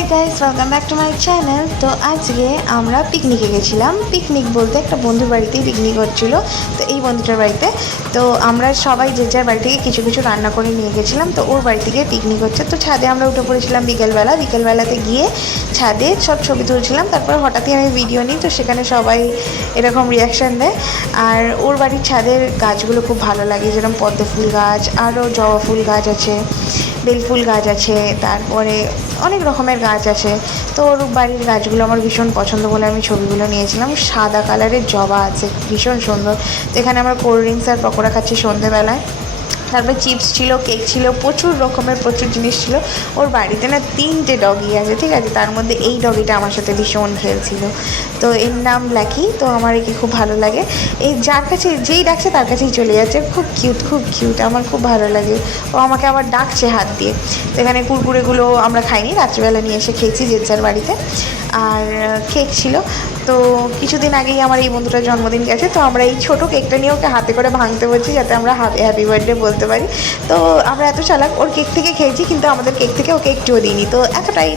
Hi guys, welcome back to my channel. তো আজকে আমরা পিকনিকে গেছিলাম। পিকনিক বলতে একটা বন্ধুর বাড়িতেই পিকনিক হচ্ছিলো। তো এই বন্ধুটার বাড়িতে তো আমরা সবাই যে যার বাড়ি থেকে কিছু কিছু রান্না করে নিয়ে গেছিলাম। তো ওর বাড়ি থেকে পিকনিক হচ্ছে। তো ছাদে আমরা উঠে পড়েছিলাম বিকেলবেলাতে গিয়ে ছাদে সব ছবি তুলছিলাম। তারপর হঠাৎই আমি ভিডিও নিই, তো সেখানে সবাই এরকম রিয়াকশান দেয়। আর ওর বাড়ির ছাদের গাছগুলো খুব ভালো লাগে, যেরকম পদ্ম ফুল গাছ, আরও জবা ফুল গাছ আছে, বেলফুল গাছ আছে, তারপরে অনেক রকমের গাছ আছে। তো ওর বাড়ির গাছগুলো আমার ভীষণ পছন্দ বলে আমি ছবিগুলো নিয়েছিলাম। সাদা কালারের জবা আছে, ভীষণ সুন্দর। তো এখানে আমরা কোল্ড ড্রিঙ্কস আর পকোড়া খাচ্ছি সন্ধ্যেবেলায়। তারপরে চিপস ছিল, কেক ছিল, প্রচুর জিনিস ছিল। ওর বাড়িতে না 3টে ডগি আছে, ঠিক আছে। তার মধ্যে এই ডগিটা আমার সাথে ভীষণ খেলছিল। তো এর নাম ব্ল্যাকি। তো আমার একে খুব ভালো লাগে। এই যার কাছে যেই ডাকছে তার কাছেই চলে যাচ্ছে। খুব কিউট, আমার খুব ভালো লাগে। ও আমাকে আবার ডাকছে হাত দিয়ে। তো এখানে কুরকুরেগুলো আমরা খাইনি, রাত্রিবেলা নিয়ে এসে খেয়েছি যে যার বাড়িতে। আর কেক ছিল। তো কিছুদিন আগেই আমার এই বন্ধুটার জন্মদিন গেছে। তো আমরা এই ছোটো কেকটা নিয়ে ওকে হাতে করে ভাঙতে বলছি, যাতে আমরা হ্যাপি বার্থডে বলতে পারি। তো আমরা এত চালাক, ওর কেক থেকে খেয়েছি, কিন্তু আমাদের কেক থেকে ওকে একটুও দিইনি। তো এতটাই।